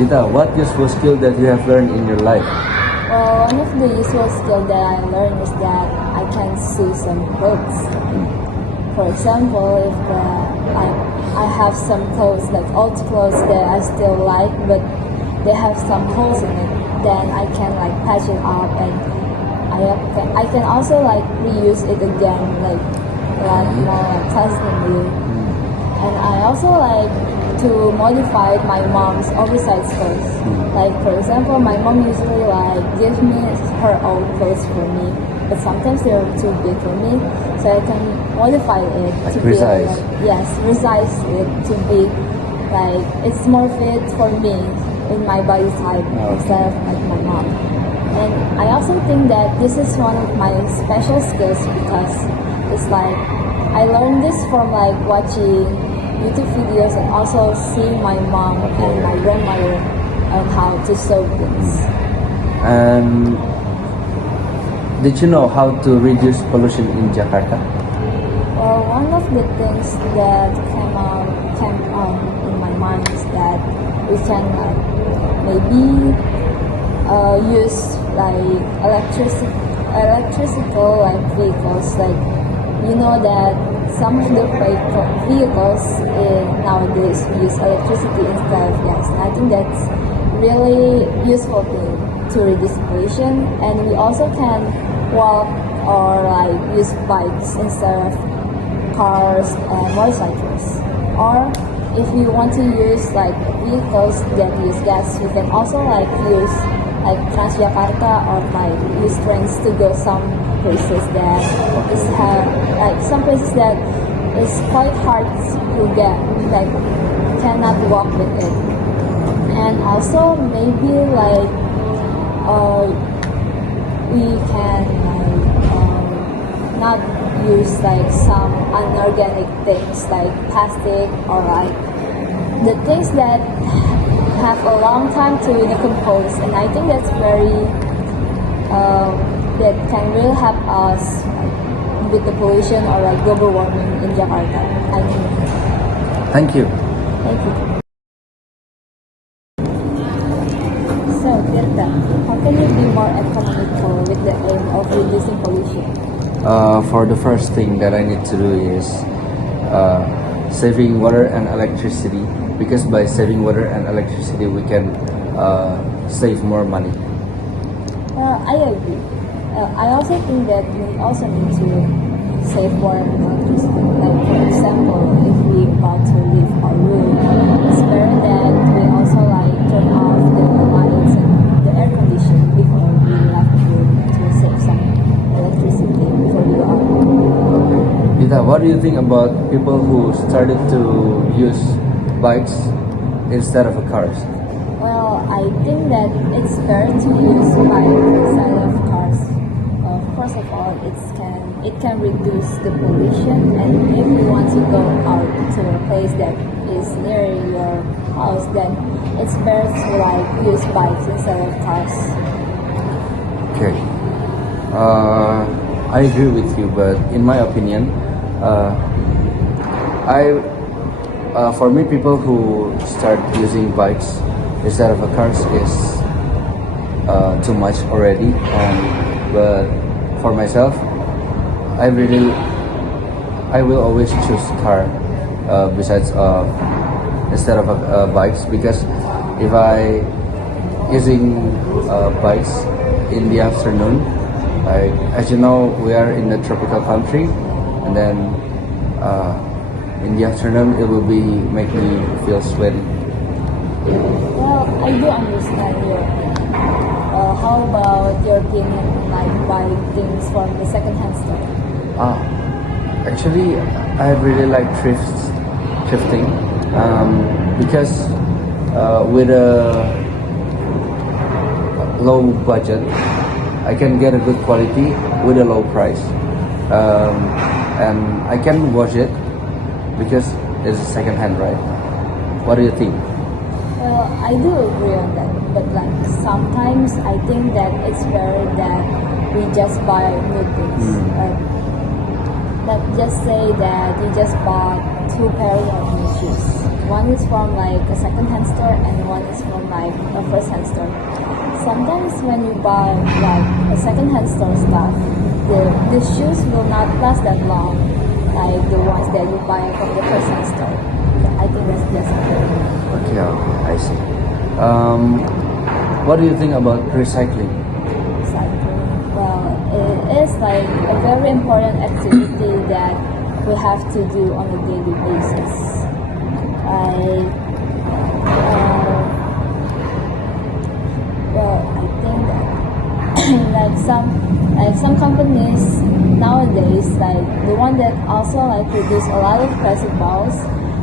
Dita, what useful skill that you have learned in your life? Well, one of the useful skills that I learned is that I can sew some clothes. For example, if I have some clothes, like old clothes that I still like, but they have some holes in it, then I can like patch it up, and I can also like reuse it again, like more constantly. And I also like to modify my mom's oversized clothes. Like for example, my mom usually like gives me her old clothes for me, but sometimes they're too big for me, so I can modify it Like to resize. be like, yes, resize it to be like it's more fit for me in my body type instead of like my mom. And I also think that this is one of my special skills because it's like I learned this from like watching YouTube videos and also seeing my mom and my grandmother on how to sew things. And did you know how to reduce pollution in Jakarta? Well, one of the things that came out in my mind is that we can like maybe use like electrical like vehicles. Like you know that some of the vehicles nowadays use electricity instead of gas. And I think that's really useful thing to reduce pollution. And we also can walk or like use bikes instead of cars and motorcycles. Or if you want to use like vehicles that use gas, you can also like use like Transjakarta or like use trains to go some places that is have like some places that is quite hard to get, like cannot walk with it. And also maybe like we can like not use like some unorganic things like plastic or like the things that have a long time to decompose. And I think that's very that can really help us with the pollution or like global warming in Jakarta. I think. Thank you. Thank you. So, Tirta, how can you be more economical with the aim of reducing pollution? For the first thing that I need to do is saving water and electricity, because by saving water and electricity we can save more money. I agree. I also think that we also need to save water and electricity. Like for example, if we about to leave our room, it's better that we also like turn off the lights and the air conditioning before we left the room to save some electricity before we go out. Dita, what do you think about people who started to use bikes instead of cars? Well, I think that it's better to use bike instead of cars. First of all, it can reduce the pollution, and if you want to go out to a place that is near your house, then it's better to like use bikes instead of cars. Okay. I agree with you, but in my opinion, for me, people who start using bikes instead of cars is too much already. But for myself, I will always choose car besides instead of bikes, because if I using bikes in the afternoon, like as you know, we are in a tropical country, and then in the afternoon it will be make me feel sweaty. Well, I do understand your opinion. How about your opinion, like buying things from the second-hand store? Actually, I really like thrifting, because with a low budget, I can get a good quality with a low price, and I can wash it because it's second-hand, right? What do you think? Well, I do agree on that, but like sometimes I think that it's better that we just buy new things. Like just say that you just bought 2 pairs of new shoes. one is from like a second-hand store and one is from like a first-hand store. Sometimes when you buy like a second-hand store stuff, the shoes will not last that long, like the ones that you buy from the first-hand store. I think that's just it. Okay, I see. What do you think about recycling? Cycling. Well, it is like a very important activity that we have to do on a daily basis. I think that like some companies nowadays, like the one that also like produce a lot of plastic bottles,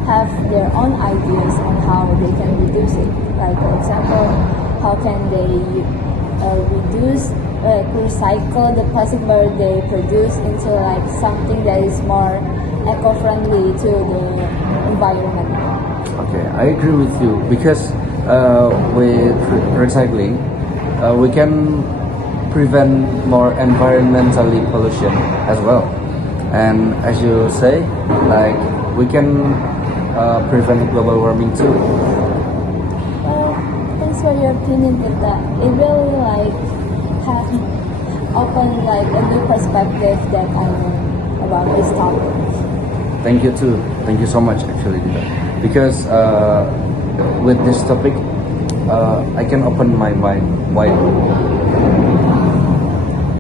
have their own ideas on how they can reduce it. Like for example, how can they recycle the plastic bottle they produce into like something that is more eco-friendly to the environment. Okay, I agree with you because with recycling, we can prevent more environmentally pollution as well. And as you say, like we can prevent global warming too. Thanks for your opinion, but it really like have opened like a new perspective that I learned about this topic. Thank you too. Thank you so much, actually, Dita. Because with this topic, I can open my mind wide